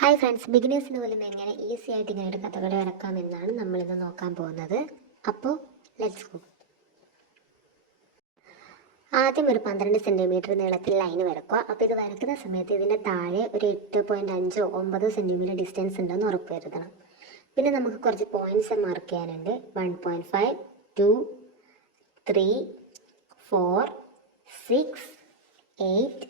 Hi friends ബിഗിനേഴ്സിന് പോലും എങ്ങനെ easy ആയിട്ട് ഇങ്ങനെ ഒരു കഥകളി വരക്കാമെന്നാണ് നമ്മളിന്ന് നോക്കാൻ പോകുന്നത്. അപ്പോൾ ലെറ്റ്സ് ഗോ ആദ്യം ഒരു പന്ത്രണ്ട് സെന്റിമീറ്റർ നീളത്തിൽ ലൈൻ വരക്കുക. അപ്പോൾ ഇത് വരക്കുന്ന സമയത്ത് ഇതിന്റെ താഴെ ഒരു എട്ട് പോയിന്റ് അഞ്ചോ ഒമ്പതോ സെന്റിമീറ്റർ ഡിസ്റ്റൻസ് ഉണ്ടെന്ന് ഉറപ്പ് വരുത്തണം. പിന്നെ നമുക്ക് കുറച്ച് പോയിന്റ്സ് മാർക്ക് ചെയ്യാനുണ്ട്. One point five two three four six eight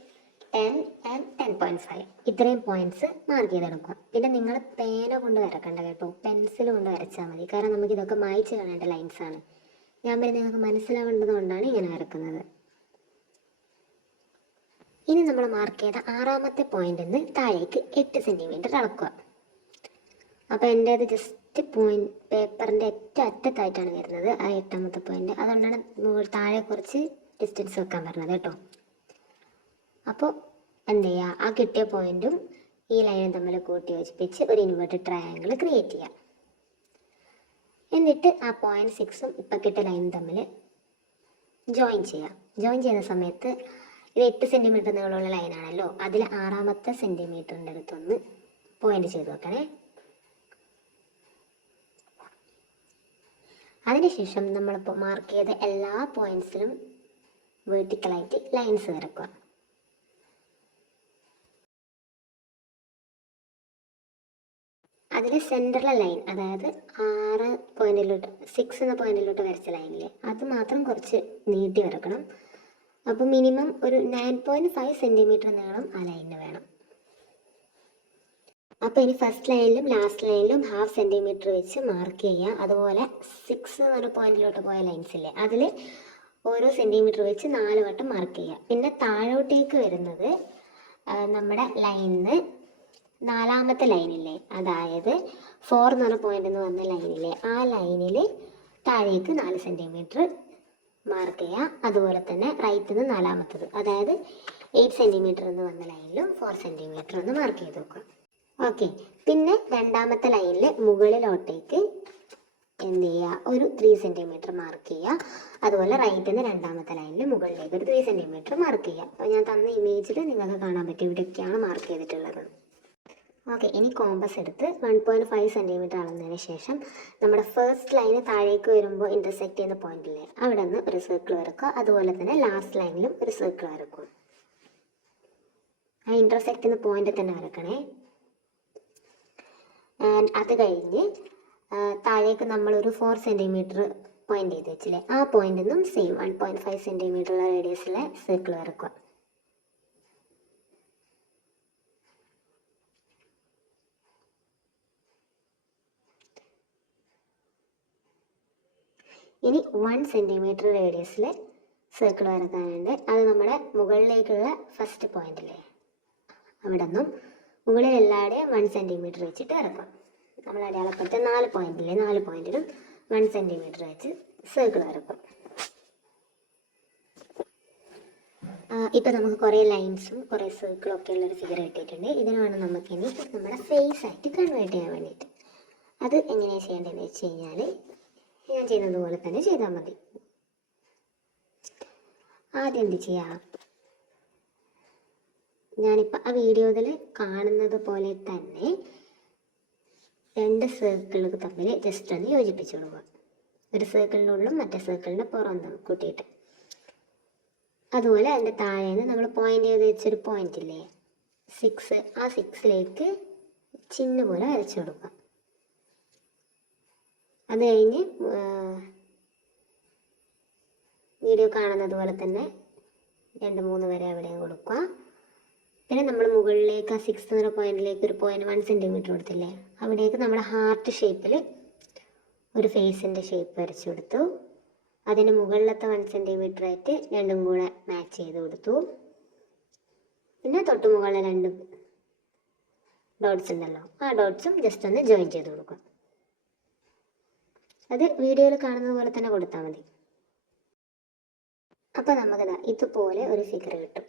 ten and ten point five ഇത്രയും പോയിന്റ്സ് മാർക്ക് ചെയ്തെടുക്കുക. പിന്നെ നിങ്ങൾ പേന കൊണ്ട് വരക്കണ്ട കേട്ടോ. പെൻസിൽ കൊണ്ട് വരച്ചാൽ മതി. കാരണം നമുക്ക് ഇതൊക്കെ മായ്ച്ച് കാണേണ്ട ലൈൻസ് ആണ്. ഞാൻ പിന്നെ നിങ്ങൾക്ക് മനസ്സിലാവേണ്ടത് കൊണ്ടാണ് ഇങ്ങനെ വരക്കുന്നത്. ഇനി നമ്മൾ മാർക്ക് ചെയ്ത ആറാമത്തെ പോയിന്റിൽ നിന്ന് താഴേക്ക് എട്ട് സെന്റിമീറ്റർ അളക്കുക. അപ്പോൾ എന്റേത് ജസ്റ്റ് പോയിന്റ് പേപ്പറിന്റെ ഏറ്റവും അറ്റത്തായിട്ടാണ് വരുന്നത്. ആ എട്ടാമത്തെ പോയിന്റ് അതുകൊണ്ടാണ് താഴെ കുറച്ച് ഡിസ്റ്റൻസ് വെക്കാൻ പറഞ്ഞത് കേട്ടോ. അപ്പോൾ എന്ത് ചെയ്യുക ആ കിട്ടിയ പോയിന്റും ഈ ലൈനും തമ്മിൽ കൂട്ടി യോജിപ്പിച്ച് ഒരു ഇൻവേർട്ടഡ് ട്രയാങ്കിൾ ക്രിയേറ്റ് ചെയ്യാം. എന്നിട്ട് ആ പോയിന്റ് സിക്സും ഇപ്പം കിട്ടിയ ലൈനും തമ്മിൽ ജോയിൻ ചെയ്യാം. ജോയിൻ ചെയ്യുന്ന സമയത്ത് ഇത് എട്ട് സെന്റിമീറ്റർ നീളമുള്ള ലൈനാണല്ലോ അതിൽ ആറാമത്തെ സെന്റിമീറ്ററിന്റെ അടുത്തൊന്ന് പോയിന്റ് ചെയ്ത് വെക്കണേ. അതിനുശേഷം നമ്മളിപ്പോൾ മാർക്ക് ചെയ്ത എല്ലാ പോയിന്റ്സിലും വേർട്ടിക്കലായിട്ട് ലൈൻസ് വരക്കുക അതിൽ സെന്ററിലെ ലൈൻ അതായത് ആറ് പോയിന്റിലോട്ട് സിക്സ് എന്ന പോയിന്റിലോട്ട് വരച്ച ലൈനിലെ അത് മാത്രം കുറച്ച് നീട്ടി വരക്കണം. അപ്പോൾ മിനിമം ഒരു നയൻ പോയിന്റ് ഫൈവ് സെന്റിമീറ്റർ നീളം ആ ലൈനിന് വേണം. അപ്പോൾ ഇനി ഫസ്റ്റ് ലൈനിലും ലാസ്റ്റ് ലൈനിലും ഹാഫ് സെന്റിമീറ്റർ വെച്ച് മാർക്ക് ചെയ്യുക. അതുപോലെ സിക്സ് എന്ന് പറഞ്ഞ പോയിന്റിലോട്ട് പോയ ലൈൻസ് ഇല്ലേ അതിൽ ഓരോ സെന്റിമീറ്റർ വെച്ച് നാല് വട്ടം മാർക്ക് ചെയ്യുക. പിന്നെ താഴോട്ടേക്ക് വരുന്നത് നമ്മുടെ ലൈനിന്ന് നാലാമത്തെ ലൈനില്ലേ അതായത് ഫോർ എന്ന് പറഞ്ഞ പോയിന്റ് എന്ന് വന്ന ലൈനിലെ ആ ലൈനിൽ താഴേക്ക് നാല് സെന്റിമീറ്റർ മാർക്ക് ചെയ്യുക. അതുപോലെ തന്നെ റൈറ്റിൽ നിന്ന് നാലാമത്തത് അതായത് എയ്റ്റ് സെന്റിമീറ്റർ എന്ന് വന്ന ലൈനിലും ഫോർ സെന്റിമീറ്റർ എന്ന് മാർക്ക് ചെയ്ത് വെക്കുക. ഓക്കെ പിന്നെ രണ്ടാമത്തെ ലൈനിൽ മുകളിലോട്ടേക്ക് എന്ത് ചെയ്യുക? ഒരു ത്രീ സെന്റിമീറ്റർ മാർക്ക് ചെയ്യുക. അതുപോലെ റൈറ്റിൽ നിന്ന് രണ്ടാമത്തെ ലൈനിൽ മുകളിലേക്ക് ഒരു ത്രീ സെന്റിമീറ്റർ മാർക്ക് ചെയ്യുക. അപ്പോൾ ഞാൻ തന്ന ഇമേജിൽ നിങ്ങൾക്ക് കാണാൻ പറ്റും ഇവിടെയൊക്കെയാണ് മാർക്ക് ചെയ്തിട്ടുള്ളത്. ഓക്കെ ഇനി കോമ്പസ് എടുത്ത് വൺ പോയിന്റ് ഫൈവ് സെന്റിമീറ്റർ അളന്നതിന് ശേഷം നമ്മുടെ ഫസ്റ്റ് ലൈന് താഴേക്ക് വരുമ്പോൾ ഇന്റർസെക്ട് ചെയ്യുന്ന പോയിന്റില്ലേ അവിടെ നിന്ന് ഒരു സർക്കിൾ വരക്കുക. അതുപോലെ തന്നെ ലാസ്റ്റ് ലൈനിലും ഒരു സർക്കിൾ വരക്കും. ആ ഇന്റർസെക്ട് ചെയ്യുന്ന പോയിന്റ് തന്നെ വരക്കണേ. ആൻഡ് അത് കഴിഞ്ഞ് താഴേക്ക് നമ്മൾ ഒരു ഫോർ സെന്റിമീറ്റർ പോയിന്റ് ചെയ്ത് വെച്ചില്ലേ ആ പോയിന്റിൽ നിന്നും same one point five centimetre ഉള്ള റേഡിയസിലെ സർക്കിൾ വരക്കുക. ഇനി വൺ സെന്റിമീറ്റർ റേഡിയസിൽ സർക്കിൾ വരക്കാനുണ്ട്. അത് നമ്മുടെ മുകളിലേക്കുള്ള ഫസ്റ്റ് പോയിന്റില്ലേ അവിടെ നിന്നും മുകളിൽ എല്ലാവരുടെയും വൺ സെന്റിമീറ്റർ വെച്ചിട്ട് ഇറക്കാം നമ്മൾ അടയാളപ്പെടുത്ത നാല് പോയിന്റില്ലേ നാല് പോയിന്റിലും വൺ സെന്റിമീറ്റർ വെച്ച് സർക്കിൾ വരക്കും. ഇപ്പം നമുക്ക് കുറേ ലൈൻസും കുറേ സർക്കിളും ഒക്കെ ഉള്ളൊരു ഫിഗർ കിട്ടിയിട്ടുണ്ട്. ഇതിനാണ് നമുക്ക് ഇനി നമ്മുടെ ഫേസ് ആയിട്ട് കൺവേർട്ട് ചെയ്യാൻ വേണ്ടിയിട്ട്. അത് എങ്ങനെയാണ് ചെയ്യേണ്ടതെന്ന് വെച്ച് കഴിഞ്ഞാൽ ഞാൻ ചെയ്യുന്നത് പോലെ തന്നെ ചെയ്താൽ മതി. ആദ്യം എന്ത് ചെയ്യാം? ഞാനിപ്പോൾ ആ വീഡിയോയിൽ കാണുന്നത് പോലെ തന്നെ രണ്ട് സർക്കിളുകൾ തമ്മിൽ ജസ്റ്റ് ഒന്ന് യോജിപ്പിച്ചു കൊടുക്കുക. ഒരു സർക്കിളിന്റെ മറ്റേ സർക്കിളിന്റെ പുറം കൂട്ടിയിട്ട്. അതുപോലെ അതിന്റെ താഴേന്ന് നമ്മൾ പോയിന്റ് ചെയ്ത് വെച്ചൊരു പോയിന്റ് ഇല്ലേ? സിക്സ് ആ സിക്സിലേക്ക് ചിഹ്ന പോലെ വരച്ചു കൊടുക്കുക. അത് കഴിഞ്ഞ് വീഡിയോ കാണുന്നത് പോലെ തന്നെ രണ്ട് മൂന്ന് വരെ അവിടെയും കൊടുക്കുക. പിന്നെ നമ്മൾ മുകളിലേക്ക് ആ സിക്സ് എന്ന പോയിന്റിലേക്ക് ഒരു പോയിന്റ് വൺ സെന്റിമീറ്റർ കൊടുത്തില്ലേ അവിടേക്ക് നമ്മുടെ ഹാർട്ട് ഷേപ്പിൽ ഒരു ഫേസിന്റെ ഷേപ്പ് വരച്ചു കൊടുത്തു. അതിന് മുകളിലത്തെ വൺ സെന്റിമീറ്റർ ആയിട്ട് രണ്ടും കൂടെ മാച്ച് ചെയ്ത് കൊടുത്തു. പിന്നെ തൊട്ട് മുകളിൽ രണ്ട് ഡോട്ട്സ് ഉണ്ടല്ലോ ആ ഡോട്ട്സും ജസ്റ്റ് ഒന്ന് ജോയിൻ ചെയ്ത് കൊടുക്കുക. അത് വീഡിയോയിൽ കാണുന്നത് പോലെ തന്നെ കൊടുത്താൽ മതി. അപ്പോൾ നമുക്കിതാ ഇതുപോലെ ഒരു ഫിഗർ കിട്ടും.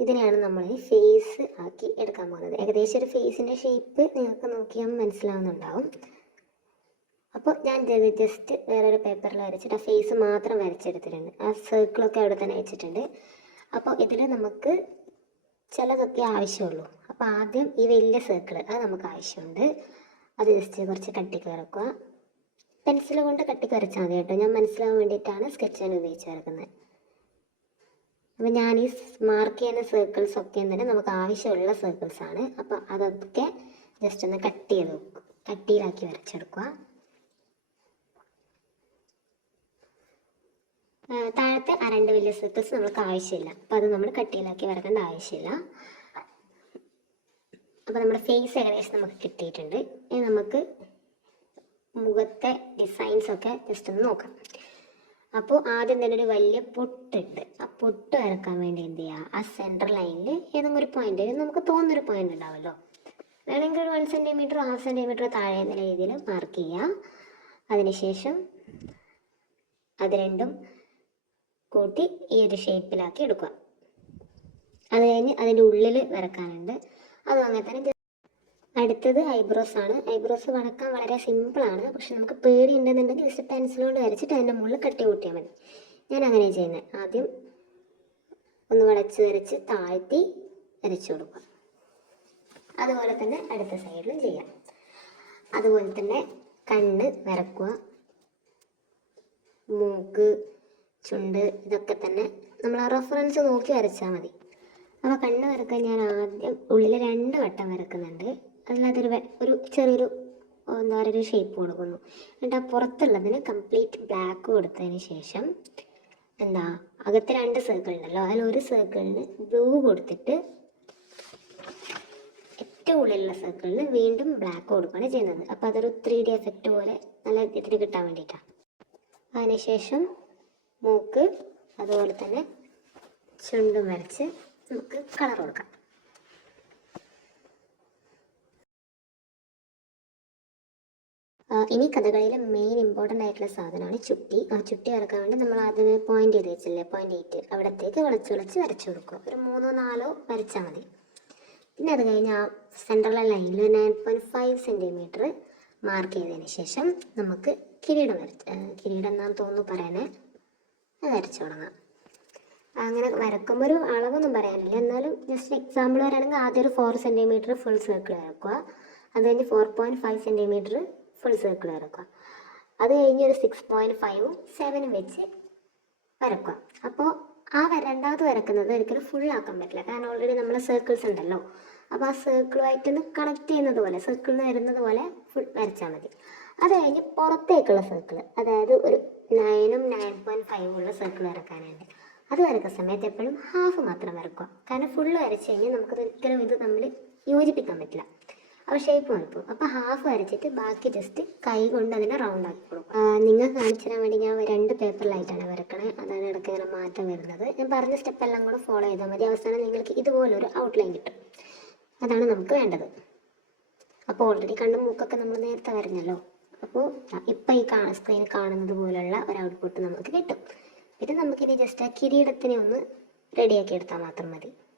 ഇതിനെയാണ് നമ്മൾ ഫേസ് ആക്കി എടുക്കാൻ പോകുന്നത്. ഏകദേശം ഒരു ഫേസിന്റെ ഷേപ്പ് നിങ്ങൾക്ക് നോക്കിയാൽ മനസ്സിലാവുന്നുണ്ടാവും. അപ്പോൾ ഞാൻ ജസ്റ്റ് വേറൊരു പേപ്പറിൽ വരച്ചിട്ട് ആ ഫേസ് മാത്രം വരച്ചെടുത്തിട്ടുണ്ട്. ആ സർക്കിളൊക്കെ അവിടെ തന്നെ വെച്ചിട്ടുണ്ട്. അപ്പോൾ ഇതിൽ നമുക്ക് ചിലതൊക്കെ ആവശ്യമുള്ളൂ. അപ്പോൾ ആദ്യം ഈ വലിയ സർക്കിൾ അത് നമുക്ക് ആവശ്യമുണ്ട്. അത് ജസ്റ്റ് കുറച്ച് കട്ടിക്ക് വരക്കുക പെൻസിൽ കൊണ്ട് കട്ടിക്ക് വരച്ചാൽ മതി കേട്ടോ. ഞാൻ മനസ്സിലാവാൻ വേണ്ടിയിട്ടാണ് സ്കെച്ച് പെൻ ഉപയോഗിച്ച് വരക്കുന്നത് അപ്പം ഞാൻ ഈ മാർക്ക് ചെയ്യുന്ന സർക്കിൾസ് ഒക്കെ തന്നെ നമുക്ക് ആവശ്യമുള്ള സർക്കിൾസ് ആണ്. അപ്പോൾ അതൊക്കെ ജസ്റ്റ് ഒന്ന് കട്ട് ചെയ്ത് കട്ടിയിലാക്കി വരച്ചെടുക്കുക. താഴത്തെ ആ രണ്ട് വലിയ സർക്കിൾസ് നമുക്ക് ആവശ്യമില്ല. അപ്പോൾ അത് നമ്മൾ കട്ടിയിലാക്കി വരക്കേണ്ട ആവശ്യമില്ല. അപ്പോൾ നമ്മുടെ ഫേസ് ഏകദേശം നമുക്ക് കിട്ടിയിട്ടുണ്ട്. ഇനി നമുക്ക് മുഖത്തെ ഡിസൈൻസ് ഒക്കെ ജസ്റ്റ് ഒന്ന് നോക്കാം. അപ്പോൾ ആദ്യം തന്നെ ഒരു വലിയ പൊട്ടുണ്ട്. ആ പൊട്ട് വരക്കാൻ വേണ്ടി എന്ത് ചെയ്യുക ആ സെന്റർ ലൈനിൽ ഏതെങ്കിലും ഒരു പോയിന്റ് നമുക്ക് തോന്നുന്നൊരു പോയിന്റ് ഉണ്ടാവുമല്ലോ. വേണമെങ്കിൽ ഒരു വൺ സെന്റിമീറ്റർ ഹാഫ് സെന്റിമീറ്റർ താഴെ എന്ന രീതിയിൽ മാർക്ക് ചെയ്യുക അതിനുശേഷം അത് രണ്ടും കൂട്ടി ഈ ഒരു ഷേപ്പിലാക്കി എടുക്കുക. അത് കഴിഞ്ഞ് അതിന്റെ ഉള്ളിൽ വരക്കാനുണ്ട്. അതും അങ്ങനെ തന്നെ അടുത്തത് ഐബ്രോസ് ആണ്. ഐബ്രോസ് വരക്കാൻ വളരെ സിമ്പിളാണ് പക്ഷെ നമുക്ക് പേടി ഉണ്ടെന്നുണ്ടെങ്കിൽ ജസ്റ്റ് പെൻസിൽ കൊണ്ട് വരച്ചിട്ട് അതിന്റെ മുകളിൽ കട്ടി കൂട്ടിയാൽ മതി. ഞാൻ അങ്ങനെ ചെയ്യുന്നത് ആദ്യം ഒന്ന് വളച്ച് വരച്ച് താഴ്ത്തി വരച്ചു കൊടുക്കുക. അതുപോലെ തന്നെ അടുത്ത സൈഡിലും ചെയ്യാം. അതുപോലെ തന്നെ കണ്ണ് വരക്കുക. മൂക്ക് ചുണ്ട് ഇതൊക്കെ തന്നെ നമ്മൾ ആ റെഫറൻസ് നോക്കി വരച്ചാൽ മതി. അപ്പോൾ കണ്ണ് വരക്കാൻ ഞാൻ ആദ്യം ഉള്ളിൽ രണ്ട് വട്ടം വരക്കുന്നുണ്ട്. അതിനകത്തൊരു ഒരു ചെറിയൊരു എന്താ പറയുക ഒരു ഷേപ്പ് കൊടുക്കുന്നു. എന്നിട്ട് ആ പുറത്തുള്ളതിന് കംപ്ലീറ്റ് ബ്ലാക്ക് കൊടുത്തതിന് ശേഷം എന്താ അകത്ത് രണ്ട് സർക്കിൾ ഉണ്ടല്ലോ. അതിൽ ഒരു സർക്കിളിന് ബ്ലൂ കൊടുത്തിട്ട് ഏറ്റവും ഉള്ളിലുള്ള സർക്കിളിന് വീണ്ടും ബ്ലാക്ക് കൊടുക്കുകയാണ് ചെയ്യുന്നത്. അപ്പോൾ അതൊരു ത്രീ ഡി എഫക്റ്റ് പോലെ നല്ല ഇതിൽ കിട്ടാൻ വേണ്ടിയിട്ടാണ് അതിനുശേഷം മൂക്ക് അതുപോലെ തന്നെ ചുണ്ടും വരച്ച് നമുക്ക് കളർ കൊടുക്കാം. ഇനി കഥകളിയിലെ മെയിൻ ഇമ്പോർട്ടന്റ് ആയിട്ടുള്ള സാധനമാണ് ചുട്ടി. ആ ചുട്ടി വരക്കാൻ വേണ്ടി നമ്മൾ ആദ്യമേ പോയിന്റ് ചെയ്ത് വെച്ചില്ലേ? പോയിന്റ് എയ്റ്റ് അവിടത്തേക്ക് വളച്ച് വളച്ച് വരച്ചു കൊടുക്കുക. ഒരു മൂന്നോ നാലോ വരച്ചാൽ മതി. പിന്നെ അത് കഴിഞ്ഞ് ആ സെൻട്രൽ ലൈനിൽ nine point five centimetre mark ചെയ്തതിന് ശേഷം നമുക്ക് കിരീടം വരച്ച് കിരീടം എന്നാന്ന് തോന്നുന്നു പറയാനേ അത് വരച്ചു തുടങ്ങാം. അങ്ങനെ വരക്കുമ്പോൾ ഒരു അളവൊന്നും പറയാനില്ല. എന്നാലും ജസ്റ്റ് എക്സാമ്പിൾ വരാണെങ്കിൽ ആദ്യം ഒരു ഫോർ സെന്റിമീറ്റർ ഫുൾ സർക്കിൾ വരക്കുക. അത് കഴിഞ്ഞ് four point five centimetre full circle വരക്കുക അത് കഴിഞ്ഞ് ഒരു സിക്സ് പോയിന്റ് ഫൈവും സെവനും വെച്ച് വരക്കുക. അപ്പോൾ ആ രണ്ടാമത് വരക്കുന്നത് ഒരിക്കലും ഫുൾ ആക്കാൻ പറ്റില്ല. കാരണം ഓൾറെഡി നമ്മൾ സർക്കിൾസ് ഉണ്ടല്ലോ. അപ്പോൾ ആ സർക്കിളുമായിട്ടൊന്ന് കണക്ട് ചെയ്യുന്നത് പോലെ സർക്കിളിൽ വരുന്നത് പോലെ ഫുൾ വരച്ചാൽ മതി. അത് കഴിഞ്ഞ് പുറത്തേക്കുള്ള സർക്കിൾ അതായത് ഒരു നയനും നയൻ പോയിന്റ് ഫൈവും ഉള്ള സർക്കിൾ വരക്കാനുണ്ട് അത് വരക്കുന്ന സമയത്ത് എപ്പോഴും ഹാഫ് മാത്രം വരക്കുക കാരണം ഫുള്ള് വരച്ച് കഴിഞ്ഞാൽ നമുക്കത് ഒരിക്കലും ഇത് തമ്മിൽ യോജിപ്പിക്കാൻ പറ്റില്ല. അപ്പോൾ ഷേപ്പ് വരക്കും അപ്പോൾ ഹാഫ് വരച്ചിട്ട് ബാക്കി ജസ്റ്റ് കൈ കൊണ്ട് അതിനെ റൗണ്ട് ആക്കി കൊടുക്കും. നിങ്ങൾ കാണിച്ചു തരാൻ വേണ്ടി ഞാൻ രണ്ട് പേപ്പറിലായിട്ടാണ് വരക്കണേ. അതാണ് ഇടയ്ക്ക് ഇങ്ങനെ മാറ്റം വരുന്നത്. ഞാൻ പറഞ്ഞ സ്റ്റെപ്പ് എല്ലാം കൂടെ ഫോളോ ചെയ്താൽ മതി. അവസാനം നിങ്ങൾക്ക് ഇതുപോലൊരു ഔട്ട്ലൈൻ കിട്ടും. അതാണ് നമുക്ക് വേണ്ടത്. അപ്പോൾ ഓൾറെഡി കണ്ണും മൂക്കൊക്കെ നമ്മൾ നേരത്തെ വരഞ്ഞല്ലോ. അപ്പോൾ ഇപ്പം ഈ കാണ സ്ക്രീനിൽ കാണുന്നത് പോലുള്ള ഒരു ഔട്ട്പുട്ട് നമുക്ക് കിട്ടും. പിന്നെ നമുക്കിനി ജസ്റ്റ് ആ കിരീടത്തിനെ ഒന്ന് റെഡിയാക്കി എടുത്താൽ മാത്രം മതി. ആ,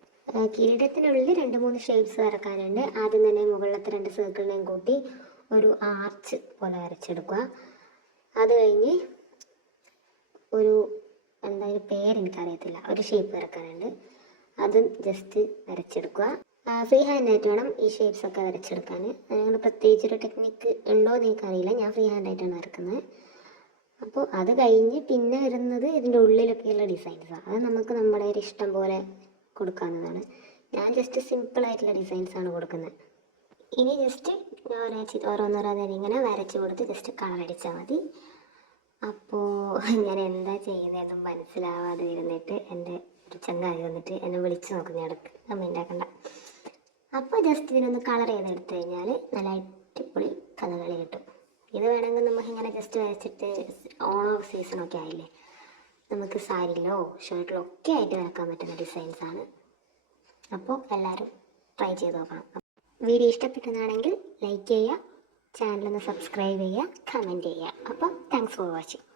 കിരീടത്തിനുള്ളിൽ രണ്ട് മൂന്ന് ഷേപ്സ് വരക്കാനുണ്ട്. ആദ്യം തന്നെ മുകളിലത്തെ രണ്ട് സർക്കിളിനെയും കൂട്ടി ഒരു ആർച്ച് പോലെ വരച്ചെടുക്കുക. അത് കഴിഞ്ഞ് ഒരു എന്താ ഒരു പേര് എനിക്കറിയത്തില്ല. ഒരു ഷേപ്പ് വരക്കാനുണ്ട്. അതും ജസ്റ്റ് വരച്ചെടുക്കുക. ഫ്രീ ഹാൻഡ് ആയിട്ട് വേണം ഈ ഷേപ്സ് ഒക്കെ വരച്ചെടുക്കാൻ. അങ്ങനെ പ്രത്യേകിച്ച് ഒരു ടെക്നിക്ക് ഉണ്ടോ എന്ന് എനിക്കറിയില്ല. ഞാൻ ഫ്രീ ഹാൻഡ് ആയിട്ടാണ് വരക്കുന്നത്. അപ്പോൾ അത് കഴിഞ്ഞ് പിന്നെ വരുന്നത് ഇതിന്റെ ഉള്ളിലൊക്കെയുള്ള ഡിസൈൻസാണ് അത് നമുക്ക് നമ്മുടെ ഒരു ഇഷ്ടം പോലെ കൊടുക്കാവുന്നതാണ്. ഞാൻ ജസ്റ്റ് സിമ്പിൾ ആയിട്ടുള്ള ഡിസൈൻസ് ആണ് കൊടുക്കുന്നത്. ഇനി ജസ്റ്റ് ഓരോ ഓരോന്നോരോന്നേരം ഇങ്ങനെ വരച്ച് കൊടുത്ത് ജസ്റ്റ് കളർ അടിച്ചാൽ മതി. അപ്പോൾ ഞാൻ എന്താ ചെയ്യുന്നതെന്നും മനസ്സിലാവാതെ ഇരുന്നിട്ട് എന്റെ ഒരു ചങ്ങാതി വന്നിട്ട് എന്നെ വിളിച്ച് നോക്കുന്ന ഇടയ്ക്ക് കമന്റ് ആക്കണ്ട. അപ്പോൾ ജസ്റ്റ് ഇതിനൊന്ന് കളർ ചെയ്തെടുത്തു കഴിഞ്ഞാൽ നല്ല അടിപൊളി കഥകളി കിട്ടും. ഇത് വേണമെങ്കിൽ നമുക്ക് ഇങ്ങനെ ജസ്റ്റ് വരച്ചിട്ട് ഓൺ ഓഫ് സീസണൊക്കെ ആയില്ലേ? നമുക്ക് സാരിയിലോ ഷർട്ടിലോ ഒക്കെ ആയിട്ട് വരക്കാൻ പറ്റുന്ന ഡിസൈൻസ് ആണ്. അപ്പോൾ എല്ലാവരും ട്രൈ ചെയ്ത് നോക്കണം. വീഡിയോ ഇഷ്ടപ്പെട്ടതാണെങ്കിൽ ലൈക്ക് ചെയ്യുക ചാനലൊന്ന് സബ്സ്ക്രൈബ് ചെയ്യുക കമന്റ് ചെയ്യുക. അപ്പോൾ താങ്ക്സ് ഫോർ വാച്ചിങ്